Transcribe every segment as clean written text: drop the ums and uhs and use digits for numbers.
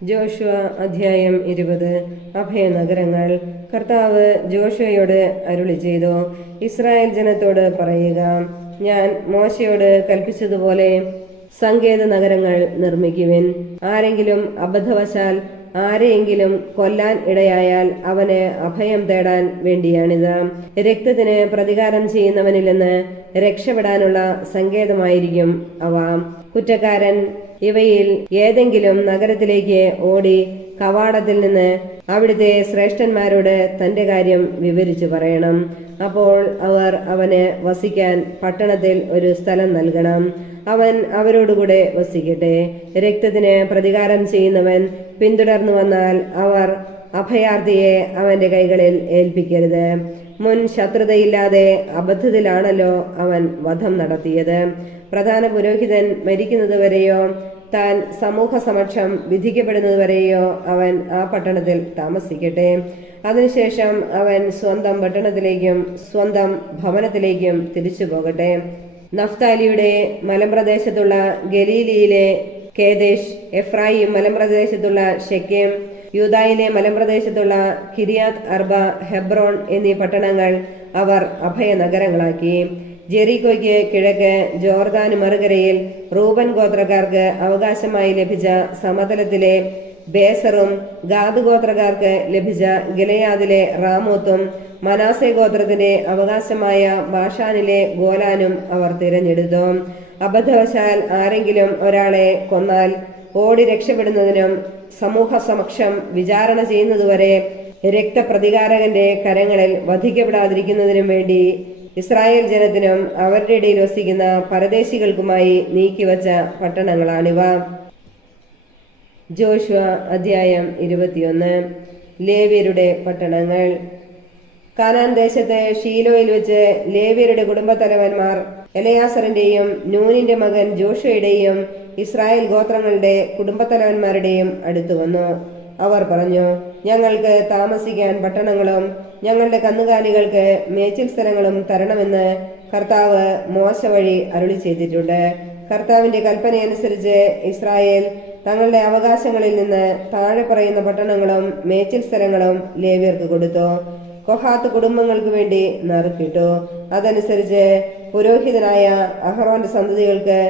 Joshua അധ്യായം 20. അഭയനഗരങ്ങൾ. കർത്താവ് ജോഷുവയോട് അരുളി ചെയ്തു, ഇസ്രായേൽ ജനത്തോട് പറയുക, ഞാൻ മോശയോട് കൽപ്പിച്ചതുപോലെ സങ്കേത നഗരങ്ങൾ നിർമ്മിക്കുവിൻ. ആരെങ്കിലും അബദ്ധവശാൽ ആരെയെങ്കിലും കൊല്ലാൻ ഇടയായാൽ അവന് അഭയം തേടാൻ വേണ്ടിയാണിത്. രക്തത്തിന് പ്രതികാരം ചെയ്യുന്നവനിൽ നിന്ന് രക്ഷപ്പെടാനുള്ള സങ്കേതമായിരിക്കും അവ. കുറ്റക്കാരൻ ഇവയിൽ ഏതെങ്കിലും നഗരത്തിലേക്ക് ഓടി കവാടത്തിൽ നിന്ന് അവിടുത്തെ ശ്രേഷ്ഠന്മാരോട് തന്റെ കാര്യം വിവരിച്ചു പറയണം. അപ്പോൾ അവർ അവന് വസിക്കാൻ പട്ടണത്തിൽ ഒരു സ്ഥലം നൽകണം. അവൻ അവരോടുകൂടെ വസിക്കട്ടെ. രക്തത്തിന് പ്രതികാരം ചെയ്യുന്നവൻ പിന്തുടർന്നു വന്നാൽ അവർ അഭയാർത്ഥിയെ അവന്റെ കൈകളിൽ ഏൽപ്പിക്കരുത്. മുൻ ശത്രുതയില്ലാതെ അബദ്ധത്തിലാണല്ലോ അവൻ വധം നടത്തിയത്. പ്രധാന പുരോഹിതൻ മരിക്കുന്നതുവരെയോ താൻ സമൂഹ സമക്ഷം വിധിക്കപ്പെടുന്നതുവരെയോ അവൻ ആ പട്ടണത്തിൽ താമസിക്കട്ടെ. അതിനുശേഷം അവൻ സ്വന്തം പട്ടണത്തിലേക്കും സ്വന്തം ഭവനത്തിലേക്കും തിരിച്ചു പോകട്ടെ. നഫ്താലിയുടെ മലമ്പ്രദേശത്തുള്ള ഗലീലിയിലെ കേദേശ്, എഫ്രായിം മലമ്പ്രദേശത്തുള്ള ഷെക്കേം, യൂദായിലെ മലമ്പ്രദേശത്തുള്ള കിരിയാത്ത് അർബ, ഹെബ്രോൺ എന്നീ പട്ടണങ്ങൾ അവർ അഭയനഗരങ്ങളാക്കി. ജെറിക്കോയ്ക്ക് കിഴക്ക് ജോർദാന് മറുകരയിൽ റൂബൻ ഗോത്രക്കാർക്ക് അവകാശമായി ലഭിച്ച സമതലത്തിലെ ബേസറും ഗാദ് ഗോത്രക്കാർക്ക് ലഭിച്ച ഗിലെയാദിലെ റാമോത്തും മനാസെ ഗോത്രത്തിന്റെ അവകാശമായ ബാഷാനിലെ ഗോലാനും അവർ തിരഞ്ഞെടുത്തു. അബദ്ധവശാൽ ആരെങ്കിലും ഒരാളെ കൊന്നാൽ ഓടി രക്ഷപ്പെടുന്നതിനും സമൂഹ സമക്ഷം വിചാരണ ചെയ്യുന്നതുവരെ രക്തപ്രതികാരകന്റെ കരങ്ങളിൽ വധിക്കപ്പെടാതിരിക്കുന്നതിനും വേണ്ടി ഇസ്രായേൽ ജനത്തിനും അവരുടെ ഇടയിൽ വസിക്കുന്ന പരദേശികൾക്കുമായി നീക്കിവച്ച പട്ടണങ്ങളാണിവ. ജോഷുവ അധ്യായം 21. ലേവ്യരുടെ പട്ടണങ്ങൾ. കാനാൻ ദേശത്ത് ഷീലോയിൽ വെച്ച് ലേവ്യരുടെ കുടുംബത്തലവന്മാർ എലയാസറിന്റെയും നൂനിന്റെ മകൻ ജോഷുവയുടെയും ഇസ്രായേൽ ഗോത്രങ്ങളുടെ കുടുംബത്തലവന്മാരുടെയും അടുത്തു വന്നു. അവർ പറഞ്ഞു, ഞങ്ങൾക്ക് താമസിക്കാൻ പട്ടണങ്ങളും ഞങ്ങളുടെ കന്നുകാലികൾക്ക് മേച്ചിൽ സ്ഥലങ്ങളും തരണമെന്ന് കർത്താവ് മോശ വഴി അരുളി ചെയ്തിട്ടുണ്ട്. കർത്താവിന്റെ കൽപ്പനയനുസരിച്ച് ഇസ്രായേൽ തങ്ങളുടെ അവകാശങ്ങളിൽ നിന്ന് താഴെ പറയുന്ന പട്ടണങ്ങളും മേച്ചിൽ സ്ഥലങ്ങളും ലേവ്യർക്ക് കൊടുത്തു. കൊഹാത്ത് കുടുംബങ്ങൾക്ക് വേണ്ടി നറുക്കിട്ടു. അതനുസരിച്ച് പുരോഹിതനായ അഹറോന്റെ സന്തതികൾക്ക്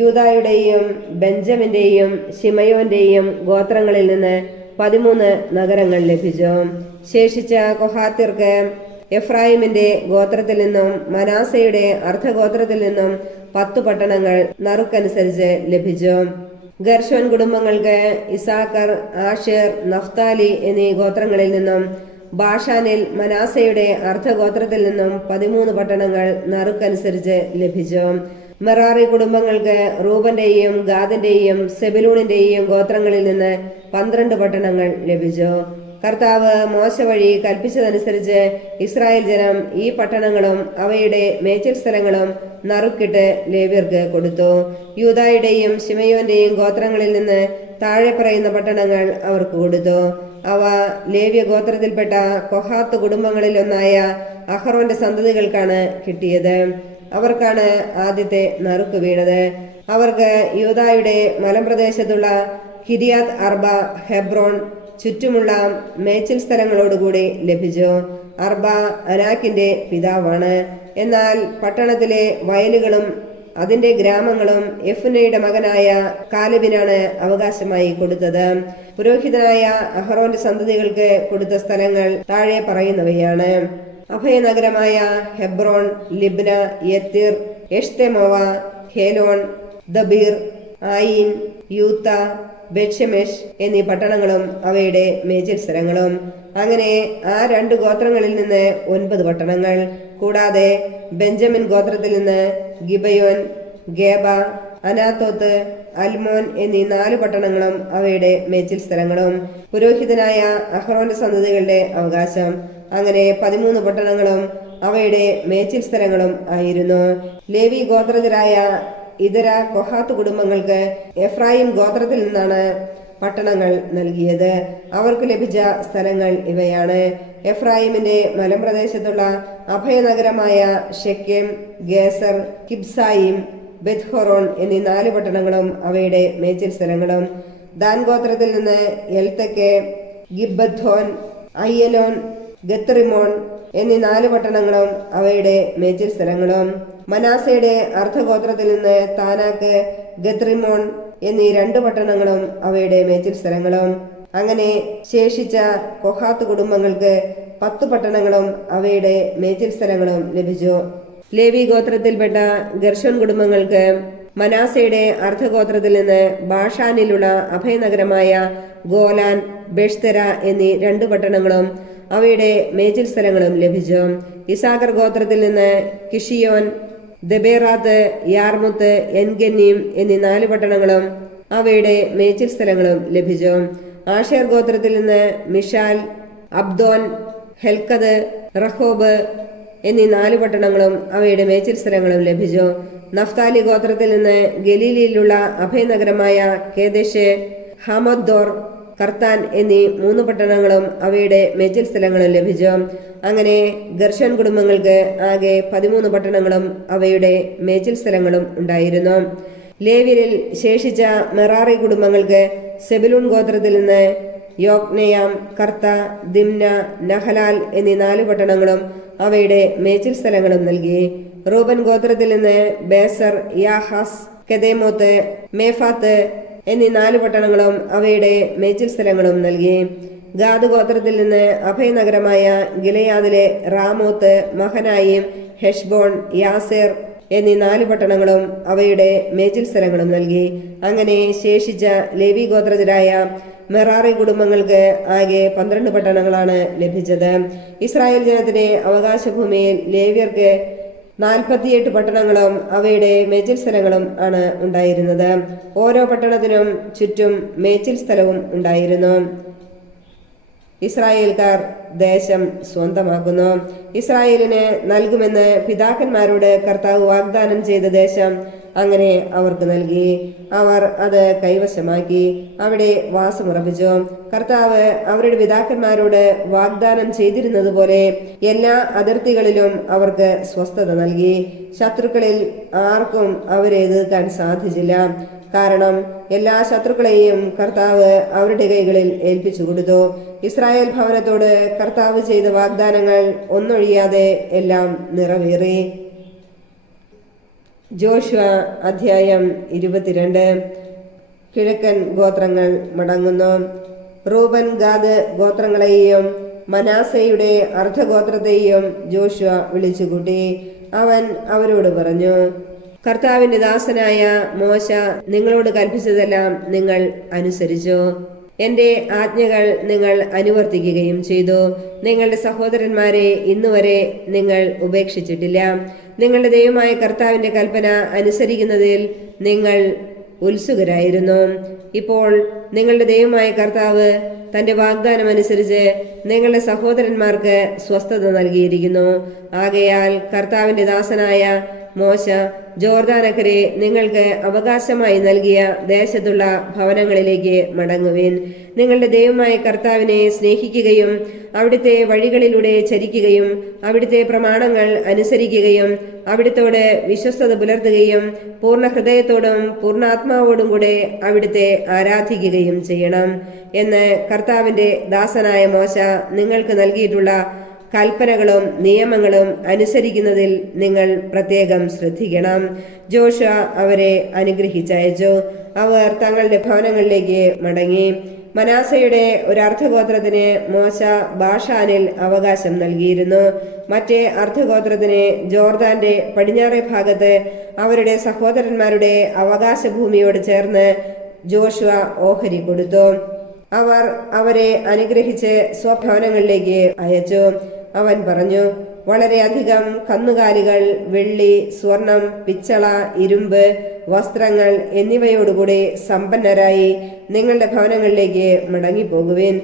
യൂദായുടെയും ബെഞ്ചമിന്റെയും ശിമയോന്റെയും ഗോത്രങ്ങളിൽ നിന്ന് 13 നഗരങ്ങൾ ലഭിച്ചു. ശേഷിച്ച കൊഹാത്യർക്ക് എഫ്രായിമിന്റെ ഗോത്രത്തിൽ നിന്നും മനാസയുടെ അർദ്ധഗോത്രത്തിൽ നിന്നും 10 പട്ടണങ്ങൾ നറുക്കനുസരിച്ച് ലഭിച്ചു. ഗർശോൻ കുടുംബങ്ങൾക്ക് ഇസാക്കർ, ആഷേർ, നഫ്താലി എന്നീ ഗോത്രങ്ങളിൽ നിന്നും ബാഷാനിൽ മനാസയുടെ അർദ്ധഗോത്രത്തിൽ നിന്നും 13 പട്ടണങ്ങൾ നറുക്കനുസരിച്ച് ലഭിച്ചു. മെറാറി കുടുംബങ്ങൾക്ക് റൂബന്റെയും ഗാദിന്റെയും സെബലൂണിന്റെയും ഗോത്രങ്ങളിൽ നിന്ന് 12 പട്ടണങ്ങൾ ലഭിച്ചു. കർത്താവ് മോശ വഴി കൽപ്പിച്ചതനുസരിച്ച് ഇസ്രായേൽ ജനം ഈ പട്ടണങ്ങളും അവയുടെ മേച്ചിൽ സ്ഥലങ്ങളും നറുക്കിട്ട് ലേവ്യർക്ക് കൊടുത്തു. യൂദായുടെയും ശിമയോന്റെയും ഗോത്രങ്ങളിൽ നിന്ന് താഴെ പറയുന്ന പട്ടണങ്ങൾ അവർക്ക് കൊടുത്തു. അവ ലേവ്യ ഗോത്രത്തിൽപ്പെട്ട കൊഹാത്ത് കുടുംബങ്ങളിൽ ഒന്നായ അഹറോന്റെ സന്തതികൾക്കാണ് കിട്ടിയത്. അവർക്കാണ് ആദ്യത്തെ നറുക്ക് വീണത്. അവർക്ക് യൂദായുടെ മലമ്പ്രദേശത്തുള്ള കിരിയാത്ത് അർബ, ഹെബ്രോൺ ചുറ്റുമുള്ള മേച്ചിൽ സ്ഥലങ്ങളോടുകൂടി ലഭിച്ചു. അർബ അനാക്കിന്റെ പിതാവാണ്. എന്നാൽ പട്ടണത്തിലെ വയലുകളും അതിന്റെ ഗ്രാമങ്ങളും യെഫുന്നയുടെ മകനായ കാലെബിനാണ് അവകാശമായി കൊടുത്തത്. പുരോഹിതനായ അഹറോന്റെ സന്തതികൾക്ക് കൊടുത്ത സ്ഥലങ്ങൾ താഴെ പറയുന്നവയാണ്: അഭയനഗരമായ ഹെബ്രോൺ, ലിബ്ന, യത്തിർ, എഷ്തെമോവ, ഹേലോൺ, ദബീർ, ആയിൻ, യൂത്ത, ബെത്ഷെമെഷ് എന്നീ പട്ടണങ്ങളും അവയുടെ മേച്ചിൽ സ്ഥലങ്ങളും. അങ്ങനെ ആ 2 ഗോത്രങ്ങളിൽ നിന്ന് 9 പട്ടണങ്ങൾ. കൂടാതെ ബെഞ്ചമിൻ ഗോത്രത്തിൽ നിന്ന് ഗിബയോൻ, ഗേബ, അനാത്തോത്ത്, അൽമോൻ എന്നീ 4 പട്ടണങ്ങളും അവയുടെ മേച്ചിൽ സ്ഥലങ്ങളും. പുരോഹിതനായ അഹ്റോന്റെ സന്തതികളുടെ അവകാശം. അങ്ങനെ 13 പട്ടണങ്ങളും അവയുടെ മേച്ചിൽ സ്ഥലങ്ങളും ആയിരുന്നു. ലേവി ഗോത്രജരായ ഇതര കൊഹാത്ത് കുടുംബങ്ങൾക്ക് എഫ്രായിം ഗോത്രത്തിൽ നിന്നാണ് പട്ടണങ്ങൾ നൽകിയത്. അവർക്ക് ലഭിച്ച സ്ഥലങ്ങൾ ഇവയാണ്: എഫ്രായിമിന്റെ മലമ്പ്രദേശത്തുള്ള അഭയനഗരമായ ഷെക്കേം, ഗേസർ, കിബ്സായിം, ബെത്ത്ഹോറോൺ എന്നീ 4 പട്ടണങ്ങളും അവയുടെ മേച്ചിൽ സ്ഥലങ്ങളും. ദാൻ ഗോത്രത്തിൽ നിന്ന് എൽത്തക്കെ, ഗിബ്ബഥോൻ, അയ്യലോൻ, ഗത്രിമോൺ എന്നീ 4 പട്ടണങ്ങളും അവയുടെ മേച്ചിൽ സ്ഥലങ്ങളും. മനാസയുടെ അർദ്ധഗോത്രത്തിൽ നിന്ന് താനാക്ക്, ഗത്രിമോൺ എന്നീ 2 പട്ടണങ്ങളും അവയുടെ മേച്ചിൽ സ്ഥലങ്ങളും. അങ്ങനെ ശേഷിച്ച കൊഹാത്ത് കുടുംബങ്ങൾക്ക് 10 പട്ടണങ്ങളും അവയുടെ മേച്ചിൽ സ്ഥലങ്ങളും ലഭിച്ചു. ലേവി ഗോത്രത്തിൽപ്പെട്ട ഗർശോൻ കുടുംബങ്ങൾക്ക് മനാസയുടെ അർദ്ധഗോത്രത്തിൽ നിന്ന് ബാഷാനിലുള്ള അഭയനഗരമായ ഗോലാൻ, ബെഷ്തെര എന്നീ 2 പട്ടണങ്ങളും അവയുടെ മേച്ചിൽ സ്ഥലങ്ങളും ലഭിച്ചു. ഇസാഖർ ഗോത്രത്തിൽ നിന്ന് കിഷിയോൻ, ദബേറാത്ത്, യാർമുത്ത്, എൻഗന്നീം എന്നീ 4 പട്ടണങ്ങളും അവയുടെ മേച്ചിൽ സ്ഥലങ്ങളും ലഭിച്ചു. ആഷേർ ഗോത്രത്തിൽ നിന്ന് മിഷാൽ, അബ്ദോൻ, ഹെൽക്കത്, റഹോബ് എന്നീ 4 പട്ടണങ്ങളും അവയുടെ മേച്ചിൽ സ്ഥലങ്ങളും ലഭിച്ചു. നഫ്താലി ഗോത്രത്തിൽ നിന്ന് ഗലീലിയിലുള്ള അഭയനഗരമായ കേദശ്, ഹമദ്ദോർ, കർത്താൻ എന്നീ 3 പട്ടണങ്ങളും അവയുടെ മേച്ചിൽ സ്ഥലങ്ങളും ലഭിച്ചു. അങ്ങനെ ഗർശോൻ കുടുംബങ്ങൾക്ക് ആകെ 13 പട്ടണങ്ങളും അവയുടെ മേച്ചിൽ സ്ഥലങ്ങളും ഉണ്ടായിരുന്നു. ലേവ്യരിൽ ശേഷിച്ച മെറാറി കുടുംബങ്ങൾക്ക് സെബുലൂൺ ഗോത്രത്തിൽ നിന്ന് യോക്നെയാം, കർത്ത, ദിംന, നഹലാൽ എന്നീ 4 പട്ടണങ്ങളും അവയുടെ മേച്ചിൽ സ്ഥലങ്ങളും നൽകി. റൂബൻ ഗോത്രത്തിൽ നിന്ന് ബേസർ, യാഹാസ്, കെദേമോത്ത്, മേഫാത്ത് എന്നീ 4 പട്ടണങ്ങളും അവയുടെ മേച്ചിൽ സ്ഥലങ്ങളും നൽകി. ഗാദ് ഗോത്രത്തിൽ നിന്ന് അഭയനഗരമായ ഗിലെയാദിലെ റാമോത്ത്, മഹനായിം, ഹെഷ്ബോൺ, യാസേർ എന്നീ 4 പട്ടണങ്ങളും അവയുടെ മേച്ചിൽ സ്ഥലങ്ങളും നൽകി. അങ്ങനെ ശേഷിച്ച ലേവി ഗോത്രജരായ മെറാറി കുടുംബങ്ങൾക്ക് ആകെ 12 പട്ടണങ്ങളാണ് ലഭിച്ചത്. ഇസ്രായേൽ ജനത്തിന്റെ അവകാശഭൂമിയിൽ ലേവ്യർക്ക് 48 പട്ടണങ്ങളും അവയുടെ മേച്ചിൽ സ്ഥലങ്ങളും ആണ് ഉണ്ടായിരുന്നത്. ഓരോ പട്ടണത്തിനും ചുറ്റും മേച്ചിൽ സ്ഥലവും ഉണ്ടായിരുന്നു. ഇസ്രായേൽക്കാർ ദേശം സ്വന്തമാക്കുന്നു. ഇസ്രായേലിന് നൽകുമെന്ന് പിതാക്കന്മാരോട് കർത്താവ് വാഗ്ദാനം ചെയ്ത ദേശം അങ്ങനെ അവർക്ക് നൽകി. അവർ അത് കൈവശമാക്കി അവിടെ വാസമുറപ്പിച്ചു. കർത്താവ് അവരുടെ പിതാക്കന്മാരോട് വാഗ്ദാനം ചെയ്തിരുന്നത് പോലെ എല്ലാ അതിർത്തികളിലും അവർക്ക് സ്വസ്ഥത നൽകി. ശത്രുക്കളിൽ ആർക്കും അവരെ എതിർക്കാൻ സാധിച്ചില്ല. കാരണം എല്ലാ ശത്രുക്കളെയും കർത്താവ് അവരുടെ കൈകളിൽ ഏൽപ്പിച്ചു കൊടുത്തു. ഇസ്രായേൽ ഭവനത്തോട് കർത്താവ് ചെയ്ത വാഗ്ദാനങ്ങൾ ഒന്നൊഴിയാതെ എല്ലാം നിറവേറി. ജോഷുവ അധ്യായം 22. കിഴക്കൻ ഗോത്രങ്ങൾ മടങ്ങുന്നു. റൂബൻ, ഗാദ് ഗോത്രങ്ങളെയും മനാസയുടെ അർദ്ധഗോത്രത്തെയും ജോഷുവ വിളിച്ചുകൂട്ടി. അവൻ അവരോട് പറഞ്ഞു, കർത്താവിന്റെ ദാസനായ മോശ നിങ്ങളോട് കൽപ്പിച്ചതെല്ലാം നിങ്ങൾ അനുസരിച്ചു. എന്റെ ആജ്ഞകൾ നിങ്ങൾ അനുവർത്തിക്കുകയും ചെയ്തു. നിങ്ങളുടെ സഹോദരന്മാരെ ഇന്നുവരെ നിങ്ങൾ ഉപേക്ഷിച്ചിട്ടില്ല. നിങ്ങളുടെ ദൈവമായ കർത്താവിന്റെ കൽപ്പന അനുസരിക്കുന്നതിൽ നിങ്ങൾ ഉത്സുകരായിരുന്നു. ഇപ്പോൾ നിങ്ങളുടെ ദൈവമായ കർത്താവ് തന്റെ വാഗ്ദാനം അനുസരിച്ച് നിങ്ങളുടെ സഹോദരന്മാർക്ക് സ്വസ്ഥത നൽകിയിരിക്കുന്നു. ആകയാൽ കർത്താവിന്റെ ദാസനായ മോശ ജോർദാനക്കരെ നിങ്ങൾക്ക് അവകാശമായി നൽകിയ ദേശത്തുള്ള ഭവനങ്ങളിലേക്ക് മടങ്ങുവിൻ. നിങ്ങളുടെ ദൈവമായ കർത്താവിനെ സ്നേഹിക്കുകയും അവിടുത്തെ വഴികളിലൂടെ ചരിക്കുകയും അവിടുത്തെ പ്രമാണങ്ങൾ അനുസരിക്കുകയും അവിടുത്തോട് വിശ്വസ്തത പുലർത്തുകയും പൂർണ്ണ ഹൃദയത്തോടും പൂർണ്ണാത്മാവോടും കൂടെ അവിടുത്തെ ആരാധിക്കുകയും ചെയ്യണം എന്ന് കർത്താവിന്റെ ദാസനായ മോശ നിങ്ങൾക്ക് നൽകിയിട്ടുള്ള കൽപ്പനകളും നിയമങ്ങളും അനുസരിക്കുന്നതിൽ നിങ്ങൾ പ്രത്യേകം ശ്രദ്ധിക്കണം. ജോഷുവ അവരെ അനുഗ്രഹിച്ചയച്ചു. അവർ തങ്ങളുടെ ഭവനങ്ങളിലേക്ക് മടങ്ങി. മനാസയുടെ ഒരു അർദ്ധഗോത്രത്തിന് മോശ ബാഷാനിൽ അവകാശം നൽകിയിരുന്നു. മറ്റേ അർദ്ധഗോത്രത്തിന് ജോർദാന്റെ പടിഞ്ഞാറേ ഭാഗത്ത് അവരുടെ സഹോദരന്മാരുടെ അവകാശ ഭൂമിയോട് ചേർന്ന് ജോഷുവ ഓഹരി കൊടുത്തു. അവർ അവരെ അനുഗ്രഹിച്ച് സ്വഭവനങ്ങളിലേക്ക് അയച്ചു. അവൻ പറഞ്ഞു, വളരെയധികം കന്നുകാലികൾ, വെള്ളി, സ്വർണം, പിച്ചള, ഇരുമ്പ്, വസ്ത്രങ്ങൾ എന്നിവയോടുകൂടി സമ്പന്നരായി നിങ്ങളുടെ ഭവനങ്ങളിലേക്ക് മടങ്ങിപ്പോകുവിൻ.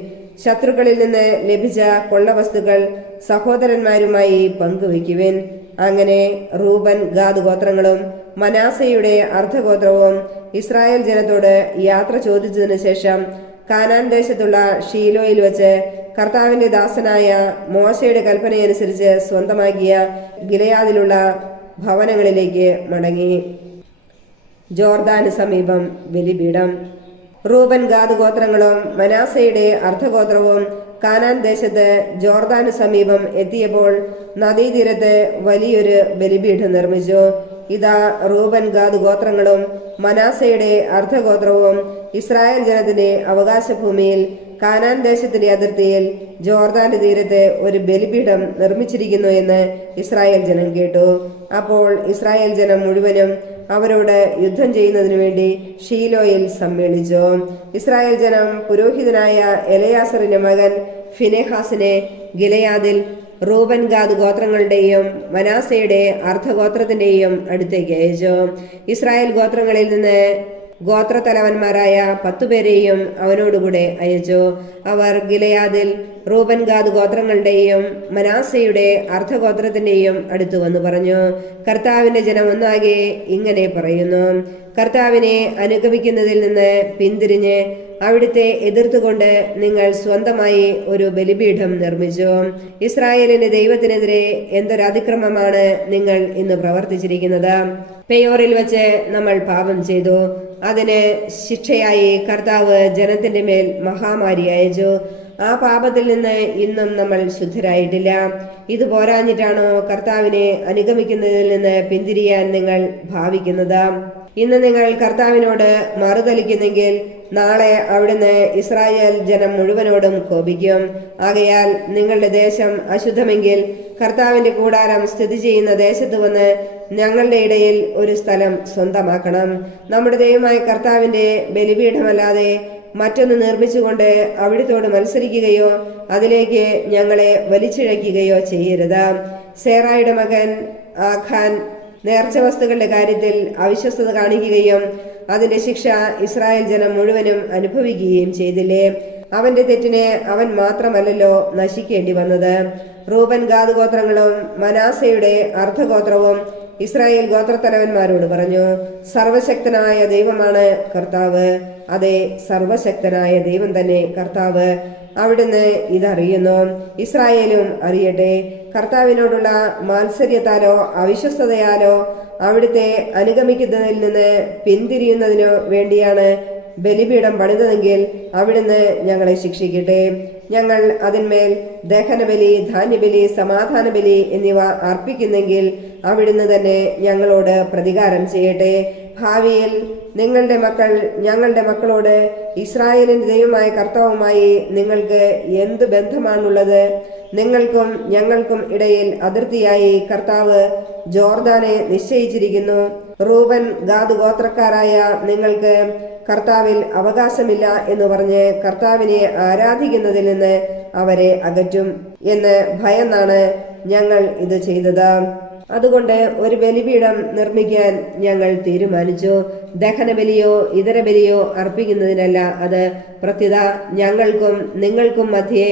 ശത്രുക്കളിൽ നിന്ന് ലഭിച്ച കൊള്ളവസ്തുക്കൾ സഹോദരന്മാരുമായി പങ്കുവയ്ക്കുവിൻ. അങ്ങനെ റൂബൻ, ഗാദ് ഗോത്രങ്ങളും മനാസയുടെ അർദ്ധഗോത്രവും ഇസ്രായേൽ ജനത്തോട് യാത്ര ചോദിച്ചതിനു ശേഷം കാനാൻ ദേശത്തുള്ള ഷീലോയിൽ വെച്ച് കർത്താവിന്റെ ദാസനായ മോശയുടെ കൽപ്പനയനുസരിച്ച് സ്വന്തമാക്കിയ ഗിലെയാദിലുള്ള ഭവനങ്ങളിലേക്ക് മടങ്ങി. ജോർദാന് സമീപം ബലിപീഠം. റൂബൻ ഗാദ് ഗോത്രങ്ങളും മനാസയുടെ അർദ്ധഗോത്രവും കാനാൻ ദേശത്ത് ജോർദാന് സമീപം എത്തിയപ്പോൾ നദീതീരത്ത് വലിയൊരു ബലിപീഠം നിർമ്മിച്ചു. ഇതാ റൂബൻ ഗാദ് ഗോത്രങ്ങളും മനാസയുടെ അർദ്ധഗോത്രവും ഇസ്രായേൽ ജനത്തിന്റെ അവകാശഭൂമിയിൽ കാനാൻ ദേശത്തിന്റെ അതിർത്തിയിൽ ജോർദാന്റെ തീരത്ത് ഒരു ബലിപീഠം നിർമ്മിച്ചിരിക്കുന്നു എന്ന് ഇസ്രായേൽ ജനം കേട്ടു. അപ്പോൾ ഇസ്രായേൽ ജനം മുഴുവനും അവരോട് യുദ്ധം ചെയ്യുന്നതിനു വേണ്ടി ഷീലോയിൽ സമ്മേളിച്ചു. ഇസ്രായേൽ ജനം പുരോഹിതനായ എലയാസറിന്റെ മകൻ ഫിനെഹാസിനെ ഗിലെയാദിൽ റൂബൻ ഗാദ് ഗോത്രങ്ങളുടെയും മനാസയുടെ അർദ്ധഗോത്രത്തിന്റെയും അടുത്തേക്ക് അയച്ചു. ഇസ്രായേൽ ഗോത്രങ്ങളിൽ നിന്ന് ഗോത്രത്തലവന്മാരായ 10 പേരെയും അവനോടുകൂടെ അയച്ചു. അവർ ഗിലെയാദിൽ റൂബൻ ഗാദ് ഗോത്രങ്ങളുടെയും മനാസയുടെ അർദ്ധഗോത്രത്തിന്റെയും അടുത്തു വന്നു പറഞ്ഞു, കർത്താവിന്റെ ജനം ഒന്നാകെ ഇങ്ങനെ പറയുന്നു, കർത്താവിനെ അനുഗമിക്കുന്നതിൽ നിന്ന് പിന്തിരിഞ്ഞ് അവിടുത്തെ എതിർത്തുകൊണ്ട് നിങ്ങൾ സ്വന്തമായി ഒരു ബലിപീഠം നിർമ്മിച്ചു. ഇസ്രായേലിന്റെ ദൈവത്തിനെതിരെ എന്തൊരതിക്രമമാണ് നിങ്ങൾ ഇന്ന് പ്രവർത്തിച്ചിരിക്കുന്നത്. പെയോറിൽ വെച്ച് നമ്മൾ പാപം ചെയ്തു. അതിന് ശിക്ഷയായി കർത്താവ് ജനത്തിന്റെ മേൽ മഹാമാരി അയച്ചു. ആ പാപത്തിൽ നിന്ന് ഇന്നും നമ്മൾ ശുദ്ധരായിട്ടില്ല. ഇത് പോരാഞ്ഞിട്ടാണോ കർത്താവിനെ അനുഗമിക്കുന്നതിൽ നിന്ന് പിന്തിരിയാൻ നിങ്ങൾ ഭാവിക്കുന്നത്? ഇന്ന് നിങ്ങൾ കർത്താവിനോട് മറുതലിക്കുന്നെങ്കിൽ നാളെ അവിടുന്ന് ഇസ്രായേൽ ജനം മുഴുവനോടും കോപിക്കും. ആകയാൽ നിങ്ങളുടെ ദേശം അശുദ്ധമെങ്കിൽ കർത്താവിന്റെ കൂടാരം സ്ഥിതി ചെയ്യുന്ന ദേശത്ത് വന്ന് ഞങ്ങളുടെ ഇടയിൽ ഒരു സ്ഥലം സ്വന്തമാക്കണം. നമ്മുടെ ദൈവമായ കർത്താവിന്റെ ബലിപീഠമല്ലാതെ മറ്റൊന്ന് നിർമ്മിച്ചുകൊണ്ട് അവിടുത്തോട് മത്സരിക്കുകയോ അതിലേക്ക് ഞങ്ങളെ വലിച്ചിഴയ്ക്കുകയോ ചെയ്യരുത്. സേറായുടെ മകൻ ആഖാൻ നേർച്ച വസ്തുക്കളുടെ കാര്യത്തിൽ അവിശ്വസ്തത കാണിക്കുകയും അതിന്റെ ശിക്ഷ ഇസ്രായേൽ ജനം മുഴുവനും അനുഭവിക്കുകയും ചെയ്തില്ലേ? അവന്റെ തെറ്റിന് അവൻ മാത്രമല്ലല്ലോ നശിക്കേണ്ടി വന്നത്. റൂബൻ ഗാദ് ഗോത്രങ്ങളും മനാസയുടെ അർദ്ധഗോത്രവും ഇസ്രായേൽ ഗോത്രത്തലവന്മാരോട് പറഞ്ഞു, സർവശക്തനായ ദൈവമാണ് കർത്താവ്. അതെ, സർവശക്തനായ ദൈവം തന്നെ കർത്താവ്. അവിടുന്ന് ഇതറിയുന്നു, ഇസ്രായേലും അറിയട്ടെ. കർത്താവിനോടുള്ള മാത്സര്യത്താലോ അവിശ്വസ്തതയാലോ അവിടുത്തെ അനുഗമിക്കുന്നതിൽ നിന്ന് പിന്തിരിയുന്നതിനു വേണ്ടിയാണ് ബലിപീഠം പണിതതെങ്കിൽ അവിടുന്ന് ഞങ്ങളെ ശിക്ഷിക്കട്ടെ. ഞങ്ങൾ അതിന്മേൽ ദഹനബലി, ധാന്യബലി, സമാധാന ബലി എന്നിവ അർപ്പിക്കുന്നെങ്കിൽ അവിടുന്ന് തന്നെ ഞങ്ങളോട് പ്രതികാരം ചെയ്യട്ടെ. ഭാവിയിൽ നിങ്ങളുടെ മക്കൾ ഞങ്ങളുടെ മക്കളോട് ഇസ്രായേലിന്റെ ദൈവമായ കർത്താവുമായി നിങ്ങൾക്ക് എന്ത് ബന്ധമാണുള്ളത്? നിങ്ങൾക്കും ഞങ്ങൾക്കും ഇടയിൽ അതിർത്തിയായി കർത്താവ് ജോർദാനെ നിശ്ചയിച്ചിരിക്കുന്നു. റൂബൻ ഗാദ് ഗോത്രക്കാരായ നിങ്ങൾക്ക് കർത്താവിൽ അവകാശമില്ല എന്ന് പറഞ്ഞ് കർത്താവിനെ ആരാധിക്കുന്നതിൽ നിന്ന് അവരെ അകറ്റും എന്ന് ഭയന്നാണ് ഞങ്ങൾ ഇത് ചെയ്തത്. അതുകൊണ്ട് ഒരു ബലിപീഠം നിർമ്മിക്കാൻ ഞങ്ങൾ തീരുമാനിച്ചു. ദഹനബലിയോ ഇതര ബലിയോ അർപ്പിക്കുന്നതിനല്ല, അത് പ്രത്യുത ഞങ്ങൾക്കും നിങ്ങൾക്കും മധ്യേ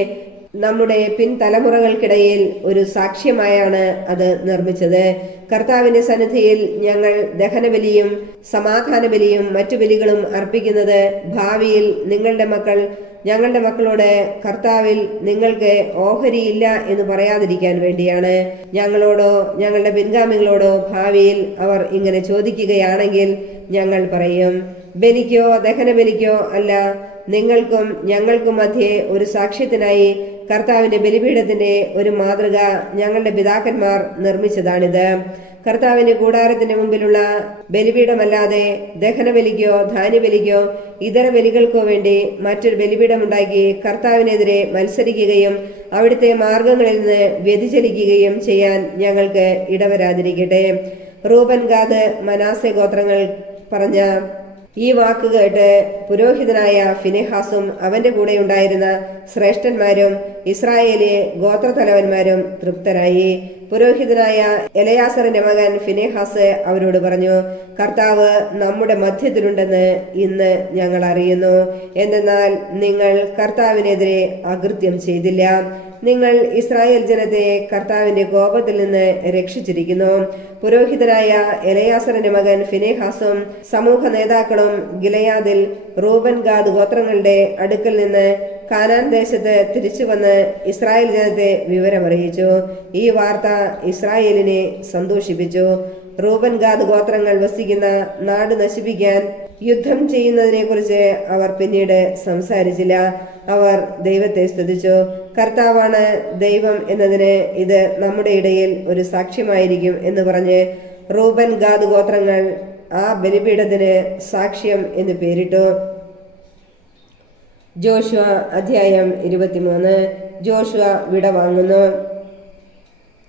നമ്മുടെ പിൻതലമുറകൾക്കിടയിൽ ഒരു സാക്ഷ്യമായാണ് അത് നിർമ്മിച്ചത്. കർത്താവിന്റെ സന്നിധിയിൽ ഞങ്ങൾ ദഹനബലിയും സമാധാന ബലിയും മറ്റു ബലികളും അർപ്പിക്കുന്നത് ഭാവിയിൽ നിങ്ങളുടെ മക്കൾ ഞങ്ങളുടെ മക്കളോട് കർത്താവിൽ നിങ്ങൾക്ക് ഓഹരിയില്ല എന്ന് പറയാതിരിക്കാൻ വേണ്ടിയാണ്. ഞങ്ങളോടോ ഞങ്ങളുടെ പിൻഗാമികളോടോ ഭാവിയിൽ അവർ ഇങ്ങനെ ചോദിക്കുകയാണെങ്കിൽ ഞങ്ങൾ പറയും, ബലിക്കോ ദഹനബലിക്കോ അല്ല, നിങ്ങൾക്കും ഞങ്ങൾക്കും മധ്യേ ഒരു സാക്ഷ്യത്തിനായി കർത്താവിന്റെ ബലിപീഠത്തിന്റെ ഒരു മാതൃക ഞങ്ങളുടെ പിതാക്കന്മാർ നിർമ്മിച്ചതാണിത്. കർത്താവിന്റെ കൂടാരത്തിന്റെ മുമ്പിലുള്ള ബലിപീഠമല്ലാതെ ദഹനബലിക്കോ ധാന്യബലിക്കോ ഇതര ബലികൾക്കോ വേണ്ടി മറ്റൊരു ബലിപീഠമുണ്ടാക്കി കർത്താവിനെതിരെ മത്സരിക്കുകയും അവിടുത്തെ മാർഗങ്ങളിൽ നിന്ന് വ്യതിചലിക്കുകയും ചെയ്യാൻ ഞങ്ങൾക്ക് ഇടവരാതിരിക്കട്ടെ. റൂബൻ ഗാദ് മനാസെ ഗോത്രങ്ങൾ പറഞ്ഞ ഈ വാക്ക് കേട്ട് പുരോഹിതനായ ഫിനെഹാസും അവന്റെ കൂടെ ഉണ്ടായിരുന്ന ശ്രേഷ്ഠന്മാരും ഇസ്രായേലി ഗോത്രതലവന്മാരും തൃപ്തരായി. പുരോഹിതനായ എലയാസറിന്റെ മകൻ ഫിനെഹാസ് അവരോട് പറഞ്ഞു, കർത്താവ് നമ്മുടെ മധ്യത്തിലുണ്ടെന്ന് ഇന്ന് ഞങ്ങൾ അറിയുന്നു. എന്തെന്നാൽ നിങ്ങൾ കർത്താവിനെതിരെ അകൃത്യം ചെയ്തില്ല. നിങ്ങൾ ഇസ്രായേൽ ജനത്തെ കർത്താവിന്റെ കോപത്തിൽ നിന്ന് രക്ഷിച്ചിരിക്കുന്നു. പുരോഹിതനായ എലയാസറിന്റെ മകൻ ഫിനെഹാസും സമൂഹ നേതാക്കളും ഗിലെയാദിൽ റൂബൻ ഗാദ് ഗോത്രങ്ങളുടെ അടുക്കൽ നിന്ന് കാനാൻ ദേശത്ത് തിരിച്ചു വന്ന് ഇസ്രായേൽ ജനത്തെ വിവരമറിയിച്ചു. ഈ വാർത്ത ഇസ്രായേലിനെ സന്തോഷിപ്പിച്ചു. റൂബൻ ഗാദ് ഗോത്രങ്ങൾ വസിക്കുന്ന നാട് നശിപ്പിക്കാൻ യുദ്ധം ചെയ്യുന്നതിനെക്കുറിച്ച് അവർ പിന്നീട് സംസാരിച്ചില്ല. അവർ ദൈവത്തെ സ്തുതിച്ചു. കർത്താവാണ് ദൈവം എന്നതിന് ഇത് നമ്മുടെ ഇടയിൽ ഒരു സാക്ഷ്യമായിരിക്കും എന്ന് പറഞ്ഞ് റൂബൻ ഗാദ് ഗോത്രങ്ങൾ ആ ബലിപീഠത്തിന് സാക്ഷ്യം എന്ന് പേരിട്ടു. ജോഷുവ അധ്യായം 23. ജോഷുവ വിടവാങ്ങുന്നു.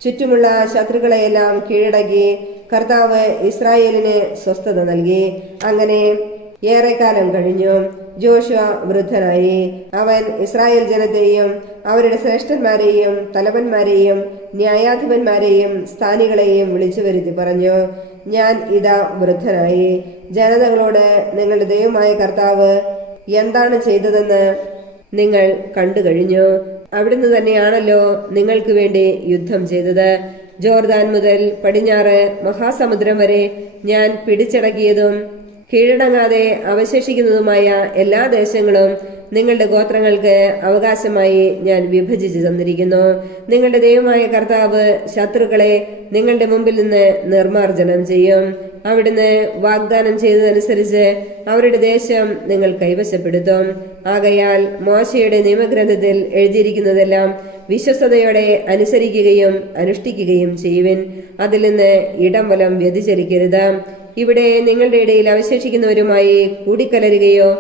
ചുറ്റുമുള്ള ശത്രുക്കളെയെല്ലാം കീഴടക്കി കർത്താവ് ഇസ്രായേലിന് സ്വസ്ഥത നൽകി. അങ്ങനെ ഏറെക്കാലം കഴിഞ്ഞു. ജോഷുവ വൃദ്ധനായി. അവൻ ഇസ്രായേൽ ജനത്തെയും അവരുടെ ശ്രേഷ്ഠന്മാരെയും തലവന്മാരെയും ന്യായാധിപന്മാരെയും സ്ഥാനികളെയും വിളിച്ചു വരുത്തി പറഞ്ഞു, ഞാൻ ഇതാ വൃദ്ധനായി. ജനതകളോട് നിങ്ങളുടെ ദൈവമായ കർത്താവ് എന്താണ് ചെയ്തതെന്ന് നിങ്ങൾ കണ്ടു കഴിഞ്ഞു. അവിടുന്ന് തന്നെയാണല്ലോ നിങ്ങൾക്ക് വേണ്ടി യുദ്ധം ചെയ്തത്. ജോർദാൻ മുതൽ പടിഞ്ഞാറ് മഹാസമുദ്രം വരെ ഞാൻ പിടിച്ചടക്കിയതും കീഴടങ്ങാതെ അവശേഷിക്കുന്നതുമായ എല്ലാ ദേശങ്ങളും നിങ്ങളുടെ ഗോത്രങ്ങൾക്ക് അവകാശമായി ഞാൻ വിഭജിച്ചു തന്നിരിക്കുന്നു. നിങ്ങളുടെ ദൈവമായ കർത്താവ് ശത്രുക്കളെ നിങ്ങളുടെ മുമ്പിൽ നിന്ന് നിർമ്മാർജ്ജനം ചെയ്യും. അവിടുന്ന് വാഗ്ദാനം ചെയ്തതനുസരിച്ച് അവരുടെ ദേശം നിങ്ങൾ കൈവശപ്പെടുത്തും. ആകയാൽ മോശയുടെ നിയമഗ്രന്ഥത്തിൽ എഴുതിയിരിക്കുന്നതെല്ലാം വിശ്വസ്തയോടെ അനുസരിക്കുകയും അനുഷ്ഠിക്കുകയും ചെയ്യുവിൻ. അതിൽ നിന്ന് ഇടം വലം വ്യതിചലിക്കരുത്. ഇവിടെ നിങ്ങളുടെ ഇടയിൽ അവശേഷിക്കുന്നവരുമായി കൂടിക്കലരുകയോ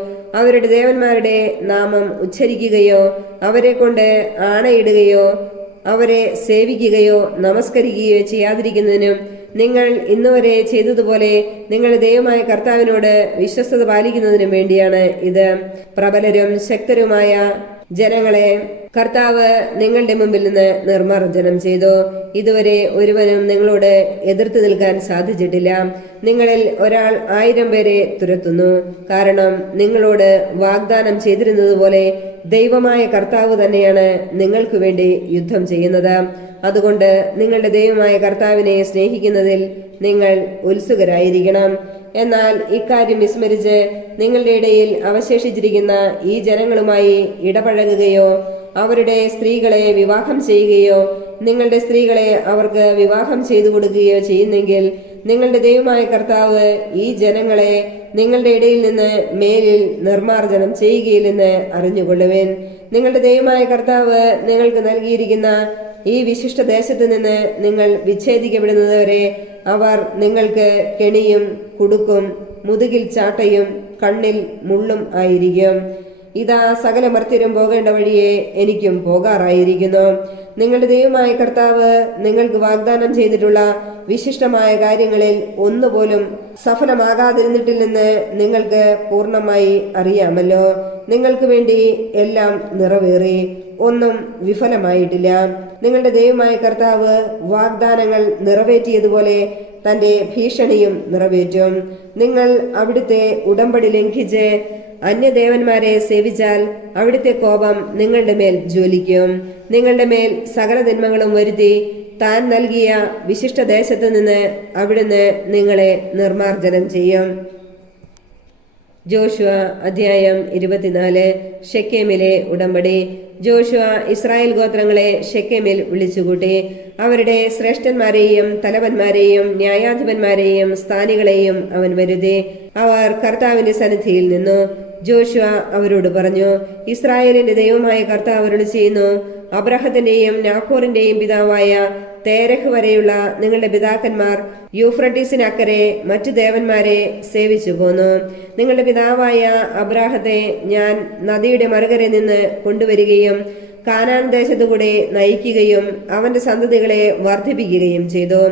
അവരുടെ ദേവന്മാരുടെ നാമം ഉച്ചരിക്കുകയോ അവരെ കൊണ്ട് ആണയിടുകയോ അവരെ സേവിക്കുകയോ നമസ്കരിക്കുകയോ ചെയ്യാതിരിക്കുന്നതിനും നിങ്ങൾ ഇന്നുവരെ ചെയ്തതുപോലെ നിങ്ങളുടെ ദൈവമായ കർത്താവിനോട് വിശ്വസ്തത പാലിക്കുന്നതിനും വേണ്ടിയാണ് ഇത്. പ്രബലരും ശക്തരുമായ ജനങ്ങളെ കർത്താവ് നിങ്ങളുടെ മുമ്പിൽ നിന്ന് നിർമ്മാർജ്ജനം ചെയ്തു. ഇതുവരെ ഒരുവനും നിങ്ങളോട് എതിർത്ത് നിൽക്കാൻ സാധിച്ചിട്ടില്ല. നിങ്ങളിൽ ഒരാൾ 1000 പേരെ തുരത്തുന്നു. കാരണം നിങ്ങളോട് വാഗ്ദാനം ചെയ്തിരുന്നതുപോലെ ദൈവമായ കർത്താവ് തന്നെയാണ് നിങ്ങൾക്ക് വേണ്ടി യുദ്ധം ചെയ്യുന്നത്. അതുകൊണ്ട് നിങ്ങളുടെ ദൈവമായ കർത്താവിനെ സ്നേഹിക്കുന്നതിൽ നിങ്ങൾ ഉത്സുകരായിരിക്കണം. എന്നാൽ ഇക്കാര്യം വിസ്മരിച്ച് നിങ്ങളുടെ ഇടയിൽ അവശേഷിച്ചിരിക്കുന്ന ഈ ജനങ്ങളുമായി ഇടപഴകുകയോ അവരുടെ സ്ത്രീകളെ വിവാഹം ചെയ്യുകയോ നിങ്ങളുടെ സ്ത്രീകളെ അവർക്ക് വിവാഹം ചെയ്തു കൊടുക്കുകയോ ചെയ്യുന്നെങ്കിൽ നിങ്ങളുടെ ദൈവമായ കർത്താവ് ഈ ജനങ്ങളെ നിങ്ങളുടെ ഇടയിൽ നിന്ന് മേലിൽ നിർമ്മാർജ്ജനം ചെയ്യുകയില്ലെന്ന് അറിഞ്ഞുകൊള്ളുവിൻ. നിങ്ങളുടെ ദൈവമായ കർത്താവ് നിങ്ങൾക്ക് നൽകിയിരിക്കുന്ന ഈ വിശിഷ്ട ദേശത്ത് നിന്ന് നിങ്ങൾ വിച്ഛേദിക്കപ്പെടുന്നതുവരെ അവർ നിങ്ങൾക്ക് കെണിയും കുടുക്കും മുതുകിൽ ചാട്ടയും കണ്ണിൽ മുള്ളും ആയിരിക്കും. ഇതാ സകല മർത്യരും പോകേണ്ട വഴിയെ എനിക്കും പോകാറായിരിക്കുന്നു. നിങ്ങളുടെ ദൈവമായ കർത്താവ് നിങ്ങൾക്ക് വാഗ്ദാനം ചെയ്തിട്ടുള്ള വിശിഷ്ടമായ കാര്യങ്ങളിൽ ഒന്നുപോലും സഫലമാകാതിരുന്നിട്ടില്ലെന്ന് നിങ്ങൾക്ക് പൂർണ്ണമായി അറിയാമല്ലോ. നിങ്ങൾക്ക് വേണ്ടി എല്ലാം നിറവേറി, ഒന്നും വിഫലമായിട്ടില്ല. നിങ്ങളുടെ ദൈവമായ കർത്താവ് വാഗ്ദാനങ്ങൾ നിറവേറ്റിയതുപോലെ തന്റെ ഭീഷണിയും നിറവേറ്റും. നിങ്ങൾ അവിടുത്തെ ഉടമ്പടി ലംഘിച്ച് അന്യദേവന്മാരെ സേവിച്ചാൽ അവിടുത്തെ കോപം നിങ്ങളുടെ മേൽ ജ്വലിക്കും. നിങ്ങളുടെ മേൽ സകല തിന്മകളും വരുത്തി താൻ നൽകിയ വിശിഷ്ട ദേശത്ത് നിന്ന് അവിടുന്ന് നിങ്ങളെ നിർമ്മാർജ്ജനം ചെയ്യും. ജോഷുവ അധ്യായം 24. ഷെക്കേമിലെ ഉടമ്പടി. ജോഷുവ ഇസ്രായേൽ ഗോത്രങ്ങളെ ഷെക്കേമിൽ വിളിച്ചുകൂട്ടി. അവരുടെ ശ്രേഷ്ഠന്മാരെയും തലവന്മാരെയും ന്യായാധിപന്മാരെയും സ്ഥാനികളെയും അവൻ വരുത്തി. അവർ കർത്താവിന്റെ സന്നിധിയിൽ നിന്നു. ജോഷുവ അവരോട് പറഞ്ഞു, ഇസ്രായേലിന്റെ ദൈവമായ കർത്താവ് അരുളി ചെയ്യുന്നു, അബ്രാഹത്തിന്റെയും നാഹോറിന്റെയും പിതാവായ തേരഹ് വരെയുള്ള നിങ്ങളുടെ പിതാക്കന്മാർ യൂഫ്രട്ടീസിനക്കരെ മറ്റു ദേവന്മാരെ സേവിച്ചു പോന്നു. നിങ്ങളുടെ പിതാവായ അബ്രാഹത്തെ ഞാൻ നദിയുടെ മറുകരെ നിന്ന് കൊണ്ടുവരികയും കാനാൻ ദേശത്തുകൂടെ നയിക്കുകയും അവന്റെ സന്തതികളെ വർദ്ധിപ്പിക്കുകയും ചെയ്തു.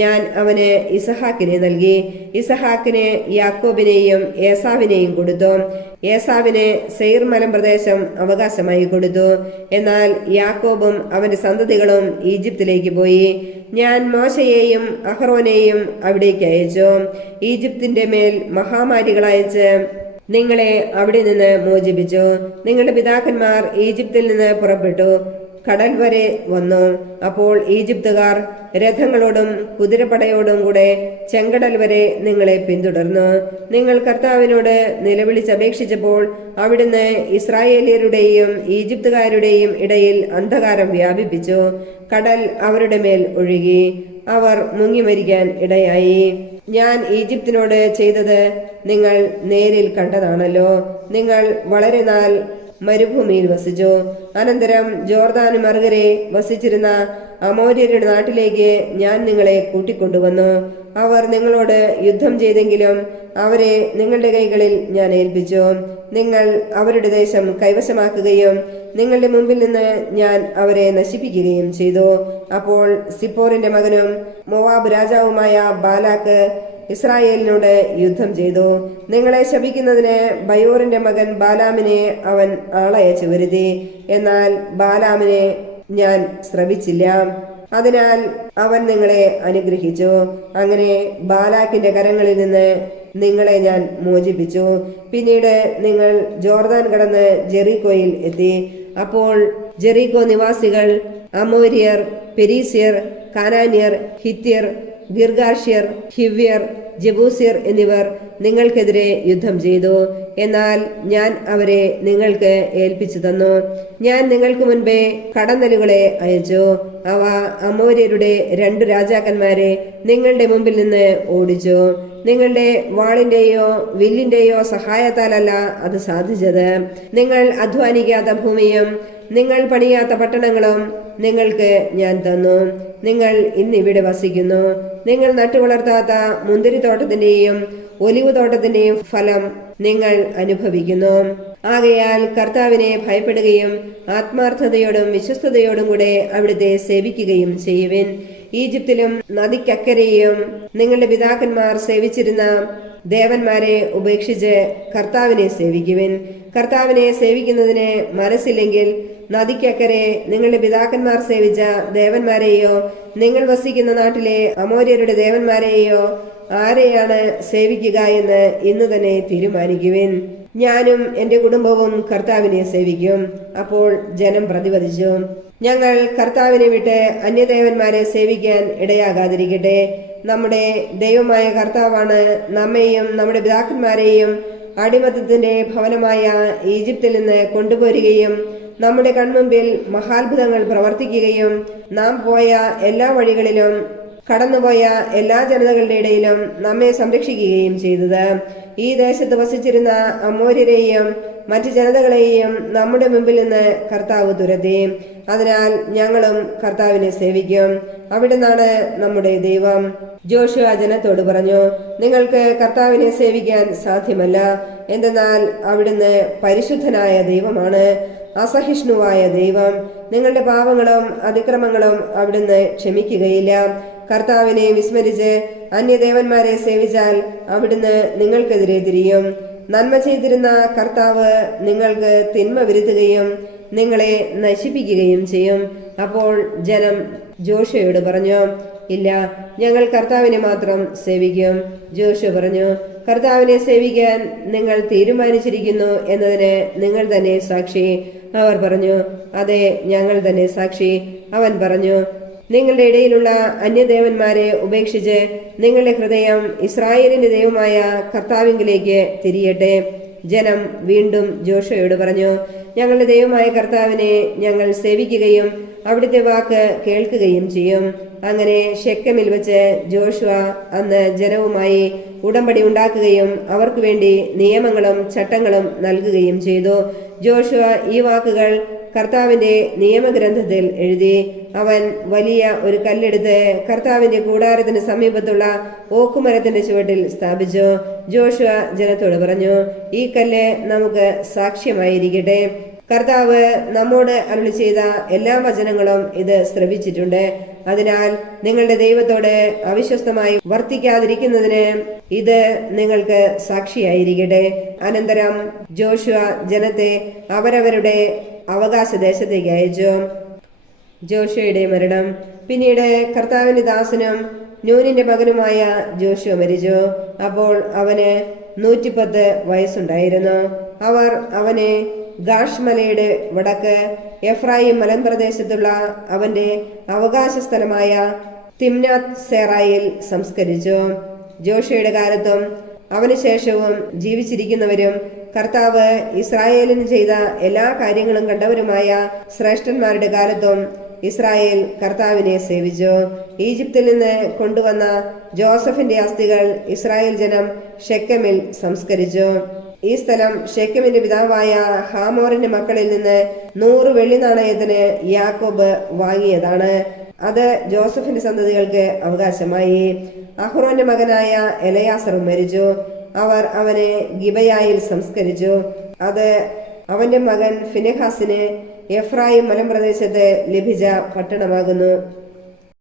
ഞാൻ അവന് ഇസഹാക്കിനെ നൽകി. ഇസഹാക്കിന് യാക്കോബിനെയും ഏസാവിനെയും കൊടുത്തു. ഏസാവിന് സെയിർ മലമ്പ്രദേശം അവകാശമായി കൊടുത്തു. എന്നാൽ യാക്കോബും അവന്റെ സന്തതികളും ഈജിപ്തിലേക്ക് പോയി. ഞാൻ മോശയെയും അഹ്റോനെയും അവിടേക്ക് അയച്ചു. ഈജിപ്തിന്റെ മേൽ മഹാമാരികൾ അയച്ച് നിങ്ങളെ അവിടെ നിന്ന് മോചിപ്പിച്ചു. നിങ്ങളുടെ പിതാക്കന്മാർ ഈജിപ്തിൽ നിന്ന് പുറപ്പെട്ടു കടൽ വരെ വന്നു. അപ്പോൾ ഈജിപ്തുകാർ രഥങ്ങളോടും കുതിരപ്പടയോടും കൂടെ ചെങ്കടൽ വരെ നിങ്ങളെ പിന്തുടർന്നു. നിങ്ങൾ കർത്താവിനോട് നിലവിളിച്ചപേക്ഷിച്ചപ്പോൾ അവിടുന്ന് ഇസ്രായേലിയരുടെയും ഈജിപ്തുകാരുടെയും ഇടയിൽ അന്ധകാരം വ്യാപിപ്പിച്ചു. കടൽ അവരുടെ മേൽ ഒഴുകി. അവർ മുങ്ങി മരിക്കാൻ ഇടയായി. ഞാൻ ഈജിപ്തിനോട് ചെയ്തത് നിങ്ങൾ നേരിൽ കണ്ടതാണല്ലോ. നിങ്ങൾ വളരെ നാൾ മരുഭൂമിയിൽ വസിച്ചു. അനന്തരം ജോർദാന് മറുകരെ വസിച്ചിരുന്ന അമോര്യരുടെ നാട്ടിലേക്ക് ഞാൻ നിങ്ങളെ കൂട്ടിക്കൊണ്ടുവന്നു. അവർ നിങ്ങളോട് യുദ്ധം ചെയ്തെങ്കിലും അവരെ നിങ്ങളുടെ കൈകളിൽ ഞാൻ ഏൽപ്പിച്ചു. നിങ്ങൾ അവരുടെ ദേശം കൈവശമാക്കുകയും നിങ്ങളുടെ മുമ്പിൽ നിന്ന് ഞാൻ അവരെ നശിപ്പിക്കുകയും ചെയ്തു. അപ്പോൾ സിപ്പോറിന്റെ മകനും മോവാബ് രാജാവുമായ ബാലാക്ക് ഇസ്രായേലിനോട് യുദ്ധം ചെയ്തു. നിങ്ങളെ ശപിക്കുന്നതിന് ബയോറിന്റെ മകൻ ബാലാമിനെ അവൻ ആളയച്ചു വരുത്തി. എന്നാൽ ബാലാമിനെ ഞാൻ ശ്രവിച്ചില്ല. അതിനാൽ അവൻ നിങ്ങളെ അനുഗ്രഹിച്ചു. അങ്ങനെ ബാലാക്കിന്റെ കരങ്ങളിൽ നിന്ന് നിങ്ങളെ ഞാൻ മോചിപ്പിച്ചു. പിന്നീട് നിങ്ങൾ ജോർദാൻ കടന്ന് ജെറീക്കോയിൽ എത്തി. അപ്പോൾ ജെറീക്കോ നിവാസികൾ അമോര്യർ, പെരീസ്യർ, കാനാന്യർ, ഹിത്യർ, ഗിർഗാഷ്യർ, ഹിവ്യർ, ജബൂസ്യർ എന്നിവർ നിങ്ങൾക്കെതിരെ യുദ്ധം ചെയ്തു. എന്നാൽ ഞാൻ അവരെ നിങ്ങൾക്ക് ഏൽപ്പിച്ചു തന്നു. ഞാൻ നിങ്ങൾക്ക് മുൻപേ കടന്നലുകളെ അയച്ചു. അവ അമോര്യരുടെ 2 രാജാക്കന്മാരെ നിങ്ങളുടെ മുമ്പിൽ നിന്ന് ഓടിച്ചു. നിങ്ങളുടെ വാളിന്റെയോ വില്ലിന്റെയോ സഹായത്താലല്ല അത് സാധിച്ചത്. നിങ്ങൾ അധ്വാനിക്കാത്ത ഭൂമിയും നിങ്ങൾ പണിയാത്ത പട്ടണങ്ങളും നിങ്ങൾക്ക് ഞാൻ തന്നു. നിങ്ങൾ ഇന്നിവിടെ വസിക്കുന്നു. നിങ്ങൾ നട്ടുവളർത്താത്ത മുന്തിരിത്തോട്ടത്തിന്റെയും ഒലിവ് തോട്ടത്തിന്റെയും ഫലം നിങ്ങൾ അനുഭവിക്കുന്നു. ആകയാൽ കർത്താവിനെ ഭയപ്പെടുകയും ആത്മാർത്ഥതയോടും വിശ്വസ്തയോടും കൂടെ അവിടുത്തെ സേവിക്കുകയും ചെയ്യുവിൻ. ഈജിപ്തിലും നദിക്കക്കരെയും നിങ്ങളുടെ പിതാക്കന്മാർ സേവിച്ചിരുന്ന ദേവന്മാരെ ഉപേക്ഷിച്ച് കർത്താവിനെ സേവിക്കുവിൻ. കർത്താവിനെ സേവിക്കുന്നതിന് മനസ്സില്ലെങ്കിൽ നദിക്കക്കരെ നിങ്ങളുടെ പിതാക്കന്മാർ സേവിച്ച ദേവന്മാരെയോ നിങ്ങൾ വസിക്കുന്ന നാട്ടിലെ അമോര്യരുടെ ദേവന്മാരെയോ ആരെയാണ് സേവിക്കുക എന്ന് ഇന്ന് തന്നെ തീരുമാനിക്കുവിൻ. ഞാനും എന്റെ കുടുംബവും കർത്താവിനെ സേവിക്കും. അപ്പോൾ ജനം പ്രതിവദിച്ചു, ഞങ്ങൾ കർത്താവിനെ വിട്ട് അന്യദേവന്മാരെ സേവിക്കാൻ ഇടയാകാതിരിക്കട്ടെ. നമ്മുടെ ദൈവമായ കർത്താവാണ് നമ്മെയും നമ്മുടെ പിതാക്കന്മാരെയും അടിമത്തത്തിന്റെ ഭവനമായ ഈജിപ്തിൽ നിന്ന് കൊണ്ടുപോരുകയും നമ്മുടെ കൺമുമ്പിൽ മഹാത്ഭുതങ്ങൾ പ്രവർത്തിക്കുകയും നാം പോയ എല്ലാ വഴികളിലും കടന്നുപോയ എല്ലാ ജനതകളുടെ ഇടയിലും നമ്മെ സംരക്ഷിക്കുകയും ചെയ്തത്. ഈ ദേശത്ത് വസിച്ചിരുന്ന അമോര്യരെയും മറ്റു ജനതകളെയും നമ്മുടെ മുമ്പിൽ നിന്ന് കർത്താവ് തുരത്തി. അതിനാൽ ഞങ്ങളും കർത്താവിനെ സേവിക്കും. അവിടുന്നാണ് നമ്മുടെ ദൈവം. ജോഷുവ ജനത്തോട് പറഞ്ഞു, നിങ്ങൾക്ക് കർത്താവിനെ സേവിക്കാൻ സാധ്യമല്ല. എന്തെന്നാൽ അവിടുന്ന് പരിശുദ്ധനായ ദൈവമാണ്, അസഹിഷ്ണുവായ ദൈവം. നിങ്ങളുടെ പാപങ്ങളും അതിക്രമങ്ങളും അവിടുന്ന് ക്ഷമിക്കുകയില്ല. കർത്താവിനെ വിസ്മരിച്ച് അന്യദേവന്മാരെ സേവിച്ചാൽ അവിടുന്ന് നിങ്ങൾക്കെതിരെ തിരിയും. നന്മ ചെയ്തിരുന്ന കർത്താവ് നിങ്ങൾക്ക് തിന്മ വരുത്തുകയും നിങ്ങളെ നശിപ്പിക്കുകയും ചെയ്യും. അപ്പോൾ ജനം ജോഷുവയോട് പറഞ്ഞു, ഇല്ല, ഞങ്ങൾ കർത്താവിനെ മാത്രം സേവിക്കും. ജോഷുവ പറഞ്ഞു, കർത്താവിനെ സേവിക്കാൻ നിങ്ങൾ തീരുമാനിച്ചിരിക്കുന്നു എന്നതിന് നിങ്ങൾ തന്നെ സാക്ഷി. അവർ പറഞ്ഞു, അതെ, ഞങ്ങൾ തന്നെ സാക്ഷി. അവൻ പറഞ്ഞു, നിങ്ങളുടെ ഇടയിലുള്ള അന്യദേവന്മാരെ ഉപേക്ഷിച്ച് നിങ്ങളുടെ ഹൃദയം ഇസ്രായേലിന്റെ ദൈവമായ കർത്താവിങ്കിലേക്ക് തിരിയട്ടെ. ജനം വീണ്ടും ജോഷുവയോട് പറഞ്ഞു, ഞങ്ങളുടെ ദൈവമായ കർത്താവിനെ ഞങ്ങൾ സേവിക്കുകയും അവിടുത്തെ വാക്ക് കേൾക്കുകയും ചെയ്യും. അങ്ങനെ ശെക്കമിൽ വെച്ച് ജോഷുവ അന്ന് ജനവുമായി ഉടമ്പടി ഉണ്ടാക്കുകയും അവർക്ക് വേണ്ടി നിയമങ്ങളും ചട്ടങ്ങളും നൽകുകയും ചെയ്തു. ജോഷുവ ഈ വാക്കുകൾ കർത്താവിന്റെ നിയമഗ്രന്ഥത്തിൽ എഴുതി. അവൻ വലിയ ഒരു കല്ലെടുത്ത് കർത്താവിന്റെ കൂടാരത്തിന് സമീപത്തുള്ള ഓക്കുമരത്തിന്റെ ചുവട്ടിൽ സ്ഥാപിച്ചു. ജോഷുവ ജനത്തോട് പറഞ്ഞു, ഈ കല്ല് നമുക്ക് സാക്ഷ്യമായിരിക്കട്ടെ. കർത്താവ് നമ്മോട് അരുളി ചെയ്ത എല്ലാ വചനങ്ങളും ഇത് ശ്രവിച്ചിട്ടുണ്ട്. അതിനാൽ നിങ്ങളുടെ ദൈവത്തോട് അവിശ്വസ്തമായി വർത്തിക്കാതിരിക്കുന്നതിന് ഇത് നിങ്ങൾക്ക് സാക്ഷിയായിരിക്കട്ടെ. അനന്തരം ജോഷുവ ജനത്തെ അവരവരുടെ അവകാശ ദേശത്തേക്ക് അയച്ചു. ജോഷുവയുടെ മരണം. പിന്നീട് കർത്താവിന്റെ ദാസനും നൂനിന്റെ മകനുമായ ജോഷുവ മരിച്ചു. അപ്പോൾ അവന് 110 വയസ്സുണ്ടായിരുന്നു. അവർ അവനെ ഗാഷ് മലയുടെ വടക്ക് എഫ്രായിം മലമ്പ്രദേശത്തുള്ള അവന്റെ അവകാശ സ്ഥലമായ തിമ്നാത്ത് സേറായിൽ സംസ്കരിച്ചു. ജോഷുവയുടെ കാലത്തും അവന് ശേഷവും ജീവിച്ചിരിക്കുന്നവരും കർത്താവ് ഇസ്രായേലിന് ചെയ്ത എല്ലാ കാര്യങ്ങളും കണ്ടവരുമായ ശ്രേഷ്ഠന്മാരുടെ കാലത്തും ഇസ്രായേൽ കർത്താവിനെ സേവിച്ചു. ഈജിപ്തിൽ നിന്ന് കൊണ്ടുവന്ന ജോസഫിന്റെ അസ്ഥികൾ ഇസ്രായേൽ ജനം ഷെക്കമിൽ സംസ്കരിച്ചു. ഈ സ്ഥലം ഷെക്കമിന്റെ പിതാവായ ഹാമോറിന്റെ മക്കളിൽ നിന്ന് 100 വെള്ളി നാണയത്തിന് യാക്കോബ് വാങ്ങിയതാണ്. അത് ജോസഫിന്റെ സന്തതികൾക്ക് അവകാശമായി. അഹ്റോന്റെ മകനായ എലയാസറും മരിച്ചു. അവർ അവനെ ഗിബയായിൽ സംസ്കരിച്ചു. അത് അവന്റെ മകൻ ഫിനെഹാസിന് എഫ്രായിം മലമ്പ്രദേശത്ത് ലഭിച്ച പട്ടണമാകുന്നു.